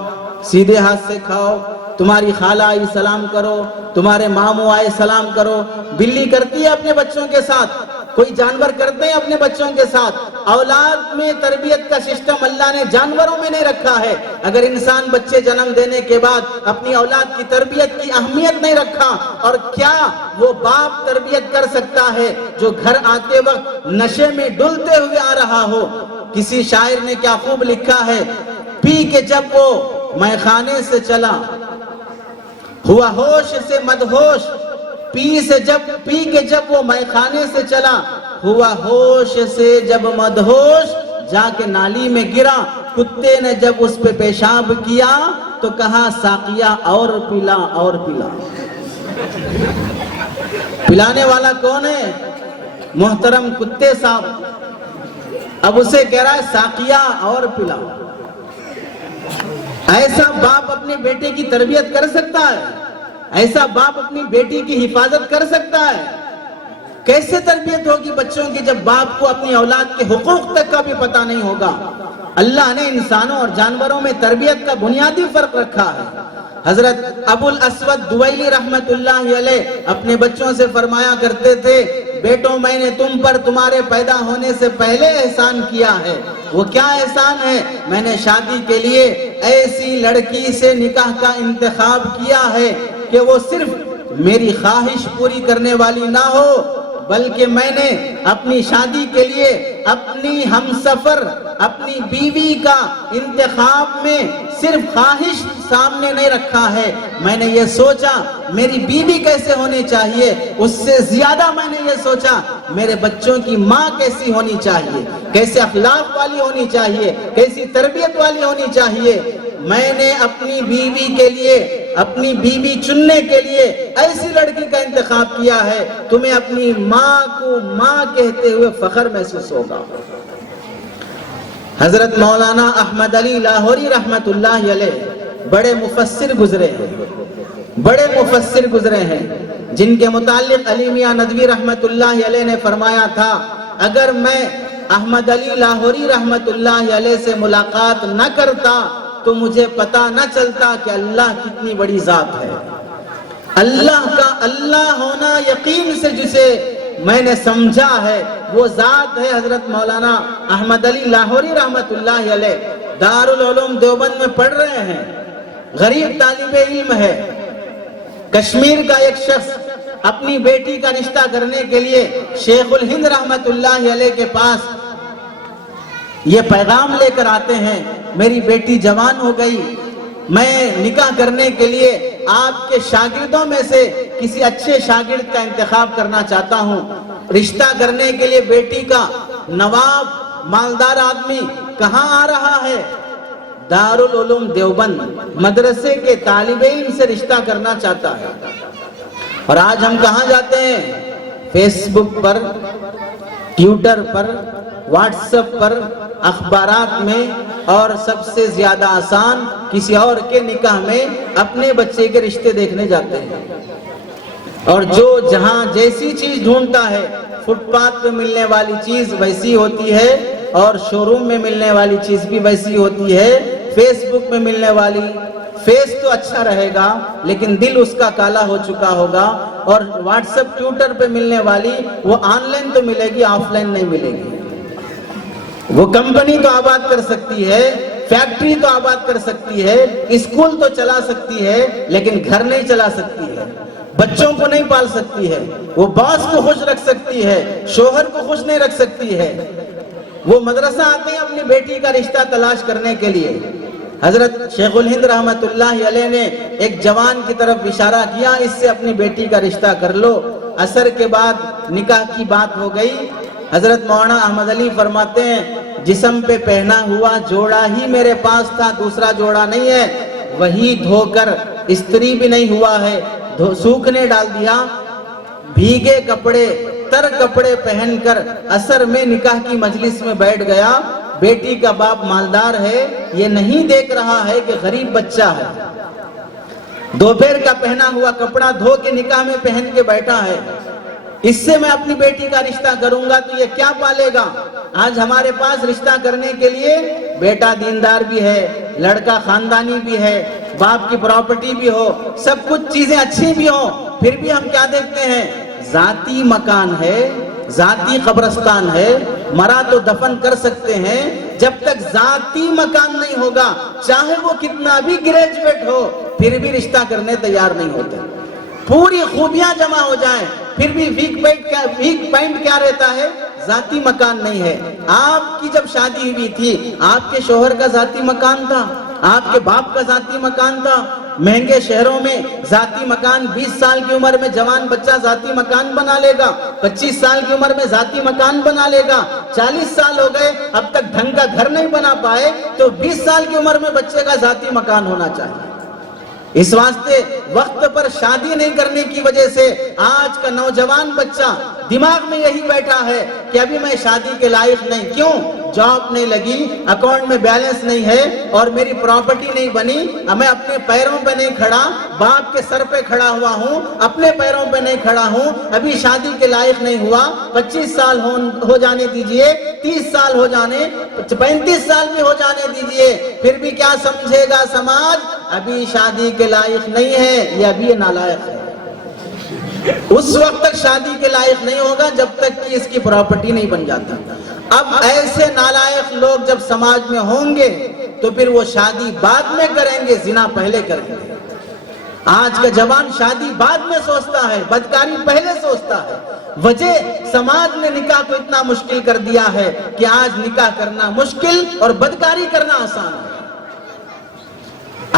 سیدھے ہاتھ سے کھاؤ، تمہاری خالہ آئی سلام کرو، تمہارے ماموں آئے سلام کرو۔ بلی کرتی ہے اپنے بچوں کے ساتھ، کوئی جانور کرتے ہیں اپنے بچوں کے ساتھ۔ اولاد میں تربیت کا سسٹم اللہ نے جانوروں میں نہیں رکھا ہے۔ اگر انسان بچے جنم دینے کے بعد اپنی اولاد کی تربیت کی اہمیت نہیں رکھا، اور کیا وہ باپ تربیت کر سکتا ہے جو گھر آتے وقت نشے میں ڈلتے ہوئے آ رہا ہو؟ کسی شاعر نے کیا خوب لکھا ہے، پی کے جب وہ میخانے سے چلا، ہوا ہوش سے مدہوش، پی کے جب وہ میخانے سے چلا، ہوا ہوش سے جب مدہوش، جا کے نالی میں گرا، کتے نے جب اس پہ پیشاب کیا تو کہا ساقیہ اور پلا اور پلا۔ پلانے والا کون ہے؟ محترم کتے صاحب۔ اب اسے کہہ رہا ہے ساقیہ اور پلا۔ ایسا باپ اپنے بیٹے کی تربیت کر سکتا ہے؟ ایسا باپ اپنی بیٹی کی حفاظت کر سکتا ہے؟ کیسے تربیت ہوگی بچوں کی جب باپ کو اپنی اولاد کے حقوق تک کا بھی پتہ نہیں ہوگا؟ اللہ نے انسانوں اور جانوروں میں تربیت کا بنیادی فرق رکھا ہے۔ حضرت ابو الاسود دویلی رحمت اللہ علیہ اپنے بچوں سے فرمایا کرتے تھے، بیٹوں میں نے تم پر تمہارے پیدا ہونے سے پہلے احسان کیا ہے۔ وہ کیا احسان ہے؟ میں نے شادی کے لیے ایسی لڑکی سے نکاح کا انتخاب کیا ہے کہ وہ صرف میری خواہش پوری کرنے والی نہ ہو، بلکہ میں نے اپنی شادی کے لیے اپنی ہمسفر، اپنی بیوی کا انتخاب میں صرف خواہش سامنے نہیں رکھا ہے، میں نے یہ سوچا میری بیوی کیسے ہونی چاہیے، اس سے زیادہ میں نے یہ سوچا میرے بچوں کی ماں کیسی ہونی چاہیے، کیسے اخلاق والی ہونی چاہیے، کیسی تربیت والی ہونی چاہیے۔ میں نے اپنی بیوی کے لیے، اپنی بیوی چننے کے لیے ایسی لڑکی کا انتخاب کیا ہے تمہیں اپنی ماں کو ماں کہتے ہوئے فخر محسوس ہوگا۔ حضرت مولانا احمد علی لاہوری رحمت اللہ علیہ بڑے مفسر گزرے ہیں، جن کے متعلق علی میاں ندوی رحمت اللہ علیہ نے فرمایا تھا، اگر میں احمد علی لاہوری رحمت اللہ علیہ سے ملاقات نہ کرتا تو مجھے پتہ نہ چلتا کہ اللہ کتنی بڑی ذات ہے۔ اللہ کا اللہ ہونا یقین سے جسے میں نے سمجھا ہے وہ ذات ہے حضرت مولانا احمد علی لاہوری رحمت اللہ علیہ۔ دارالعلوم دیوبند میں پڑھ رہے ہیں، غریب طالب علم ہے۔ کشمیر کا ایک شخص اپنی بیٹی کا رشتہ کرنے کے لیے شیخ الہند رحمت اللہ علیہ کے پاس یہ پیغام لے کر آتے ہیں، میری بیٹی جوان ہو گئی، میں نکاح کرنے کے لیے آپ کے شاگردوں میں سے کسی اچھے شاگرد کا انتخاب کرنا چاہتا ہوں۔ رشتہ کرنے کے لیے بیٹی کا نواب مالدار آدمی کہاں آ رہا ہے؟ دارالعلوم دیوبند مدرسے کے طالب علم سے رشتہ کرنا چاہتا ہے۔ اور آج ہم کہاں جاتے ہیں؟ فیس بک پر، ٹویٹر پر، واٹس ایپ پر، اخبارات میں، اور سب سے زیادہ آسان کسی اور کے نکاح میں اپنے بچے کے رشتے دیکھنے جاتے ہیں۔ اور جو جہاں جیسی چیز ڈھونڈتا ہے، فٹ پاتھ پہ ملنے والی چیز ویسی ہوتی ہے اور شو روم میں ملنے والی چیز بھی ویسی ہوتی ہے۔ فیس بک میں ملنے والی، فیس تو اچھا رہے گا لیکن دل اس کا کالا ہو چکا ہوگا، اور واٹس ایپ ٹویٹر پہ ملنے والی وہ آن لائن تو ملے گی، آف لائن نہیں ملے گی۔ وہ کمپنی تو آباد کر سکتی ہے، فیکٹری تو آباد کر سکتی ہے، اسکول تو چلا سکتی ہے، لیکن گھر نہیں چلا سکتی ہے، بچوں کو نہیں پال سکتی ہے۔ وہ باس کو خوش رکھ سکتی ہے، شوہر کو خوش نہیں رکھ سکتی ہے۔ وہ مدرسہ آتے ہیں اپنی بیٹی کا رشتہ تلاش کرنے کے لیے۔ حضرت شیخ الہند رحمت اللہ علیہ نے ایک جوان کی طرف اشارہ کیا، اس سے اپنی بیٹی کا رشتہ کر لو۔ عصر کے بعد نکاح کی بات ہو گئی۔ حضرت مولانا احمد علی فرماتے ہیں، جسم پہ پہنا ہوا جوڑا ہی میرے پاس تھا، دوسرا جوڑا نہیں ہے، وہی دھو کر استری بھی نہیں ہوا ہے، سوکھنے ڈال دیا۔ بھیگے کپڑے، تر کپڑے پہن کر عصر میں نکاح کی مجلس میں بیٹھ گیا۔ بیٹی کا باپ مالدار ہے، یہ نہیں دیکھ رہا ہے کہ غریب بچہ ہے۔ دوپہر کا پہنا ہوا کپڑا دھو کے نکاح میں پہن کے بیٹھا ہے، اس سے میں اپنی بیٹی کا رشتہ کروں گا تو یہ کیا پالے گا؟ آج ہمارے پاس رشتہ کرنے کے لیے بیٹا دیندار بھی ہے، لڑکا خاندانی بھی ہے، باپ کی پراپرٹی بھی ہو، سب کچھ چیزیں اچھی بھی ہوں، پھر بھی ہم کیا دیکھتے ہیں؟ ذاتی مکان ہے، ذاتی قبرستان ہے، مرا تو دفن کر سکتے ہیں، جب تک ذاتی مکان نہیں ہوگا چاہے وہ کتنا بھی گریجویٹ ہو پھر بھی رشتہ کرنے تیار نہیں ہوتے۔ پوری خوبیاں جمع ہو جائیں پھر بھی ویک پوائنٹ کیا رہتا ہے؟ ذاتی مکان نہیں ہے۔ آپ کی جب شادی ہوئی تھی آپ کے شوہر کا ذاتی مکان تھا، آپ کے باپ کا ذاتی مکان تھا، مہنگے شہروں میں ذاتی مکان 20 سال کی عمر میں جوان بچہ ذاتی مکان بنا لے گا، 25 سال کی عمر میں ذاتی مکان بنا لے گا، 40 سال ہو گئے اب تک ڈھنگ کا گھر نہیں بنا پائے تو 20 سال کی عمر میں بچے کا ذاتی مکان ہونا چاہیے۔ اس واسطے وقت پر شادی نہیں کرنے کی وجہ سے آج کا نوجوان بچہ دماغ میں یہی بیٹھا ہے کہ ابھی میں شادی کے لائق نہیں، کیوں؟ جاب نہیں لگی، اکاؤنٹ میں بیلنس نہیں ہے اور میری پراپرٹی نہیں بنی، میں اپنے پیروں پہ نہیں کھڑا، باپ کے سر پہ کھڑا ہوا ہوں، اپنے پیروں پہ نہیں کھڑا ہوں، ابھی شادی کے لائق نہیں ہوا، 25 سال ہو جانے دیجئے، 30 سال ہو جانے، 35 سال بھی ہو جانے دیجئے، پھر بھی کیا سمجھے گا سماج؟ ابھی شادی کے لائق نہیں ہے، یہ ابھی نالائق ہے۔ اس وقت تک شادی کے لائق نہیں ہوگا جب تک کہ اس کی پراپرٹی نہیں بن جاتی۔ اب ایسے نالائق لوگ جب سماج میں ہوں گے تو پھر وہ شادی بعد میں کریں گے، زنا پہلے کریں گے۔ آج کا جوان شادی بعد میں سوچتا ہے، بدکاری پہلے سوچتا ہے۔ وجہ سماج نے نکاح کو اتنا مشکل کر دیا ہے کہ آج نکاح کرنا مشکل اور بدکاری کرنا آسان ہے۔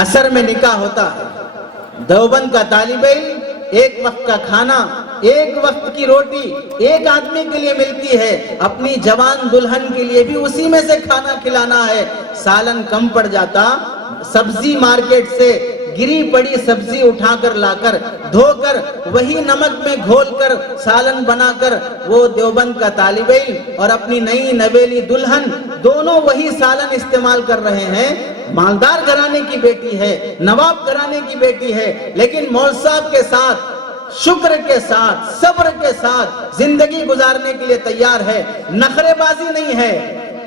عصر میں نکاح ہوتا ہے، دیوبند کا طالب علم ایک وقت کا کھانا، ایک وقت کی روٹی ایک آدمی کے لیے ملتی ہے، اپنی جوان دلہن کے لیے بھی اسی میں سے کھانا کھلانا ہے۔ سالن کم پڑ جاتا، سبزی مارکیٹ سے گری پڑی سبزی اٹھا کر لا کر دھو کر وہی نمک میں گھول کر سالن بنا کر وہ دیوبند کا طالب علم اور اپنی نئی نویلی دلہن دونوں وہی سالن استعمال کر رہے ہیں۔ مالدار گھرانے کی بیٹی ہے، نواب گھرانے کی بیٹی ہے، لیکن مول صاحب کے ساتھ شکر کے ساتھ صبر کے ساتھ زندگی گزارنے کے لیے تیار ہے، نخرے بازی نہیں ہے،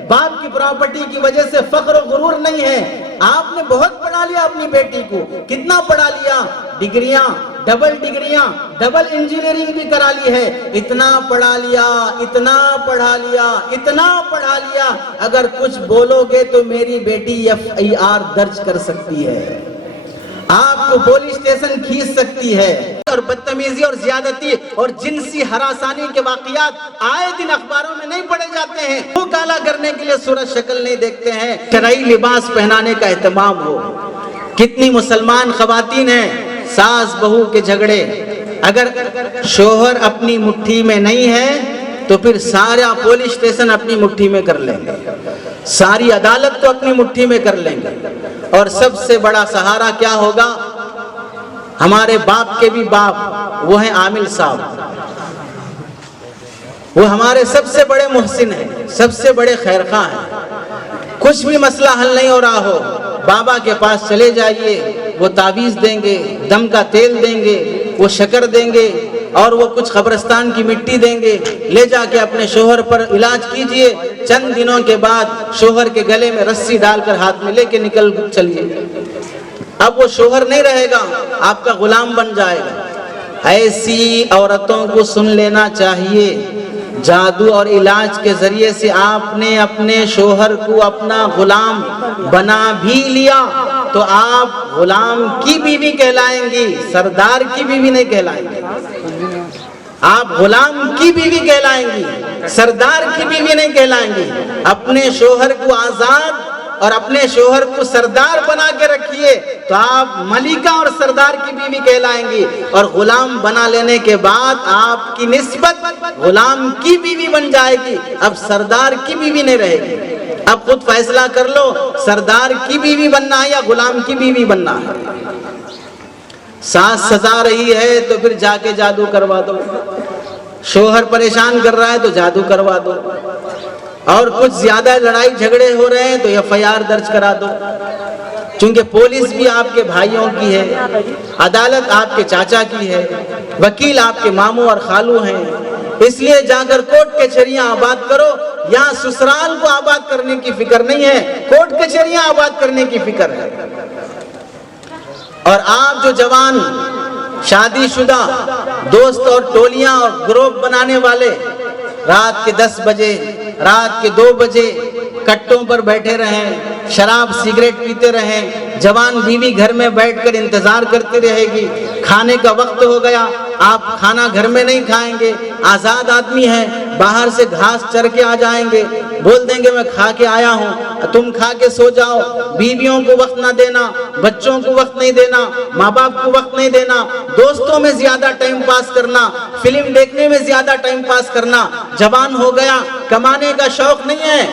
باپ کی پراپرٹی کی وجہ سے فخر و غرور نہیں ہے۔ آپ نے بہت پڑھا لیا اپنی بیٹی کو، کتنا پڑھا لیا؟ ڈگریاں، ڈبل ڈگریاں، ڈبل انجینئرنگ بھی کرا لی ہے، اتنا پڑھا لیا، اتنا پڑھا لیا، اتنا پڑھا لیا، اگر کچھ بولو گے تو میری بیٹی FIR درج کر سکتی ہے، آپ کو پولیس اسٹیشن کھینچ سکتی ہے۔ اور بدتمیزی اور زیادتی اور جنسی ہراسانی کے واقعات آئے دن اخباروں میں نہیں پڑھے جاتے ہیں۔ وہ کالا کرنے کے لیے صورت شکل نہیں دیکھتے ہیں، شرعی لباس پہنانے کا اہتمام ہو۔ کتنی مسلمان خواتین ہیں، ساس بہو کے جھگڑے، اگر شوہر اپنی مٹھی میں نہیں ہے تو پھر سارا پولیس اسٹیشن اپنی مٹھی میں کر لیں گے، ساری عدالت تو اپنی مٹھی میں کر لیں گے، اور سب سے بڑا سہارا کیا ہوگا؟ ہمارے باپ کے بھی باپ، وہ ہیں عامل صاحب، وہ ہمارے سب سے بڑے محسن ہیں، سب سے بڑے خیرخواہ ہیں۔ کچھ بھی مسئلہ حل نہیں ہو رہا ہو، بابا کے پاس چلے جائیے، وہ تعویذ دیں گے، دم کا تیل دیں گے، وہ شکر دیں گے، اور وہ کچھ قبرستان کی مٹی دیں گے، لے جا کے اپنے شوہر پر علاج کیجئے، چند دنوں کے بعد شوہر کے گلے میں رسی ڈال کر ہاتھ میں لے کے نکل چلیے۔ اب وہ شوہر نہیں رہے گا، آپ کا غلام بن جائے گا۔ ایسی عورتوں کو سن لینا چاہیے، جادو اور علاج کے ذریعے سے آپ نے اپنے شوہر کو اپنا غلام بنا بھی لیا تو آپ غلام کی بیوی کہلائیں گی، سردار کی بیوی نہیں کہلائیں گی۔ آپ غلام کی بیوی کہلائیں گی، سردار کی بیوی نہیں کہلائیں گی۔ اپنے شوہر کو آزاد اور اپنے شوہر کو سردار بنا کے رکھیے تو آپ ملکہ اور سردار کی بیوی کہلائیں گی، اور غلام بنا لینے کے بعد آپ کی نسبت غلام کی بیوی بن جائے گی، اب سردار کی بیوی نہیں رہے گی۔ اب خود فیصلہ کر لو، سردار کی بیوی بننا ہے یا غلام کی بیوی بننا ہے۔ ساس سزا رہی ہے تو پھر جا کے جادو کروا دو، شوہر پریشان کر رہا ہے تو جادو کروا دو، اور کچھ زیادہ لڑائی جھگڑے ہو رہے ہیں تو FIR درج کرا دو، چونکہ پولیس بھی آپ کے بھائیوں کی ہے، عدالت آپ کے چاچا کی ہے، وکیل آپ کے ماموں اور خالو ہیں، اس لیے جا کر کوٹ کچہریاں آباد کرو۔ یہاں سسرال کو آباد کرنے کی فکر نہیں ہے، کوٹ کچہریاں آباد کرنے کی فکر ہے۔ اور آپ جو جوان شادی شدہ دوست اور ٹولیاں اور گروپ بنانے والے رات کے 10 بجے، رات کے 2 بجے کٹوں پر بیٹھے رہیں، شراب سگریٹ پیتے رہیں، جوان بیوی گھر میں بیٹھ کر انتظار کرتی رہے گی، کھانے کا وقت ہو گیا، آپ کھانا گھر میں نہیں کھائیں گے، آزاد آدمی ہیں، باہر سے گھاس چر کے آ جائیں گے، بول دیں گے میں کھا کے آیا ہوں، تم کھا کے سو جاؤ، بیویوں کو وقت نہ دینا، بچوں کو وقت نہیں دینا، ماں باپ کو وقت نہیں دینا، دوستوں میں زیادہ ٹائم پاس کرنا، فلم دیکھنے میں زیادہ ٹائم پاس کرنا، جوان ہو گیا، کمانے کا شوق نہیں ہے،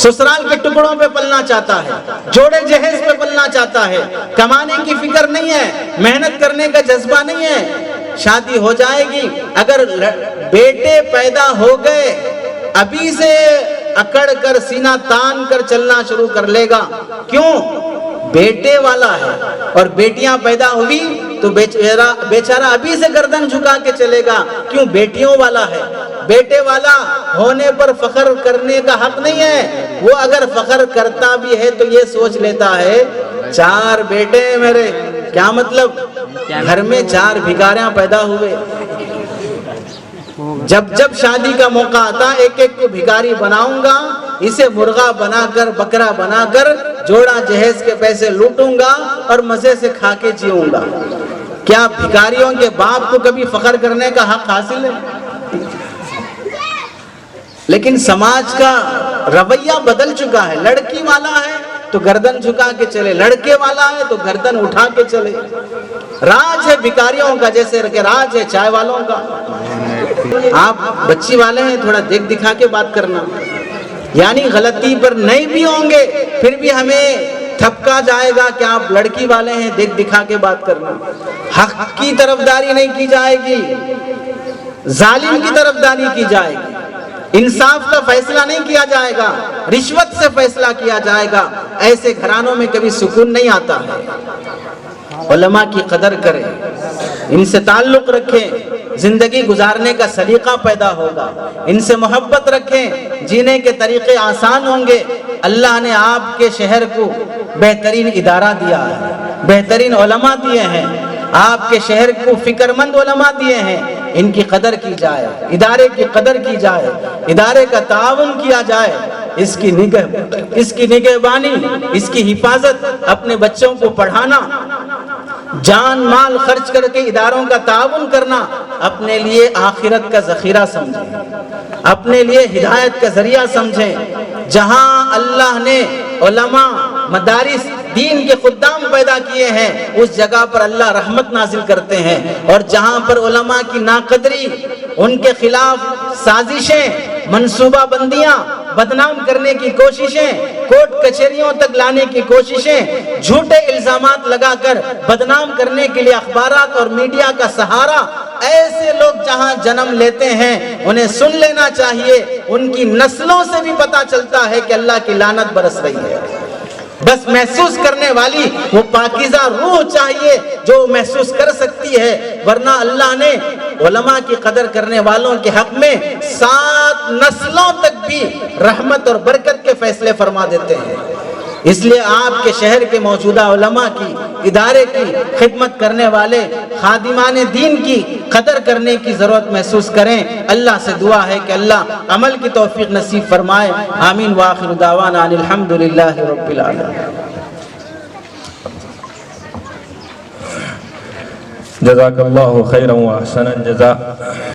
سسرال کے ٹکڑوں پہ پلنا چاہتا ہے، جوڑے جہیز پہ پلنا چاہتا ہے، کمانے کی فکر نہیں ہے، محنت کرنے کا جذبہ نہیں ہے۔ شادی ہو جائے گی، اگر بیٹے پیدا ہو گئے ابھی سے اکڑ کر سینہ تان کر چلنا شروع کر لے گا، کیوں؟ بیٹے والا ہے، اور بیٹیاں پیدا ہوئی تو بیچارہ ابھی سے گردن جھکا کے چلے گا، کیوں؟ بیٹیوں والا ہے۔ بیٹے والا ہونے پر فخر کرنے کا حق نہیں ہے، وہ اگر فخر کرتا بھی ہے تو یہ سوچ لیتا ہے 4 بیٹے ہیں میرے، کیا مطلب؟ گھر میں 4 بھکاریاں پیدا ہوئے۔ جب شادی کا موقع آتا ایک ایک کو بھکاری بناؤں گا، اسے مرغا بنا کر، بکرا بنا کر جوڑا جہیز کے پیسے لوٹوں گا اور مزے سے کھا کے جیوں گا۔ کیا بھکاریوں کے باپ کو کبھی فخر کرنے کا حق حاصل ہے؟ لیکن سماج کا رویہ بدل چکا ہے، لڑکی والا ہے تو گردن جھکا کے چلے، لڑکے والا ہے تو گردن اٹھا کے چلے۔ راج ہے بھکاریوں کا جیسے کہ راج ہے چائے والوں کا۔ آپ بچی والے ہیں، تھوڑا دیکھ دکھا کے بات کرنا، یعنی غلطی پر نہیں بھی ہوں گے پھر بھی ہمیں تھپکا جائے گا کہ آپ لڑکی والے ہیں، دیکھ دکھا کے بات کرنا۔ حق کی طرفداری نہیں کی جائے گی، ظالم کی طرفداری کی جائے گی، انصاف کا فیصلہ نہیں کیا جائے گا، رشوت سے فیصلہ کیا جائے گا۔ ایسے گھرانوں میں کبھی سکون نہیں آتا ہے۔ علماء کی قدر کریں، ان سے تعلق رکھیں، زندگی گزارنے کا سلیقہ پیدا ہوگا، ان سے محبت رکھیں، جینے کے طریقے آسان ہوں گے۔ اللہ نے آپ کے شہر کو بہترین ادارہ دیا ہے، بہترین علماء دیے ہیں، آپ کے شہر کو فکر مند علماء دیے ہیں، ان کی قدر کی جائے، ادارے کی قدر کی جائے، ادارے کا تعاون کیا جائے، اس کی نگہبانی، اس کی حفاظت، اپنے بچوں کو پڑھانا، جان مال خرچ کر کے اداروں کا تعاون کرنا، اپنے لیے آخرت کا ذخیرہ سمجھیں، اپنے لیے ہدایت کا ذریعہ سمجھیں۔ جہاں اللہ نے علماء، مدارس، دین کے خدام پیدا کیے ہیں، اس جگہ پر اللہ رحمت نازل کرتے ہیں، اور جہاں پر علماء کی ناقدری، ان کے خلاف سازشیں، منصوبہ بندیاں، بدنام کرنے کی کوششیں، کورٹ کچہریوں تک لانے کی کوششیں، جھوٹے الزامات لگا کر بدنام کرنے کے لیے اخبارات اور میڈیا کا سہارا، ایسے لوگ جہاں جنم لیتے ہیں انہیں سن لینا چاہیے۔ ان کی نسلوں سے بھی پتہ چلتا ہے کہ اللہ کی لعنت برس رہی ہے۔ بس محسوس کرنے والی وہ پاکیزہ روح چاہیے جو محسوس کر سکتی ہے، ورنہ اللہ نے علماء کی قدر کرنے والوں کے حق میں 7 نسلوں تک بھی رحمت اور برکت کے فیصلے فرما دیتے ہیں۔ اس لیے آپ کے شہر کے موجودہ علماء کی، ادارے کی خدمت کرنے والے خادمان دین کی قدر کرنے کی ضرورت محسوس کریں۔ اللہ سے دعا ہے کہ اللہ عمل کی توفیق نصیب فرمائے۔ آمین وآخر دعوانا ان الحمدللہ رب العالمین۔ جزاک اللہ خیرا و احسن الجزاء۔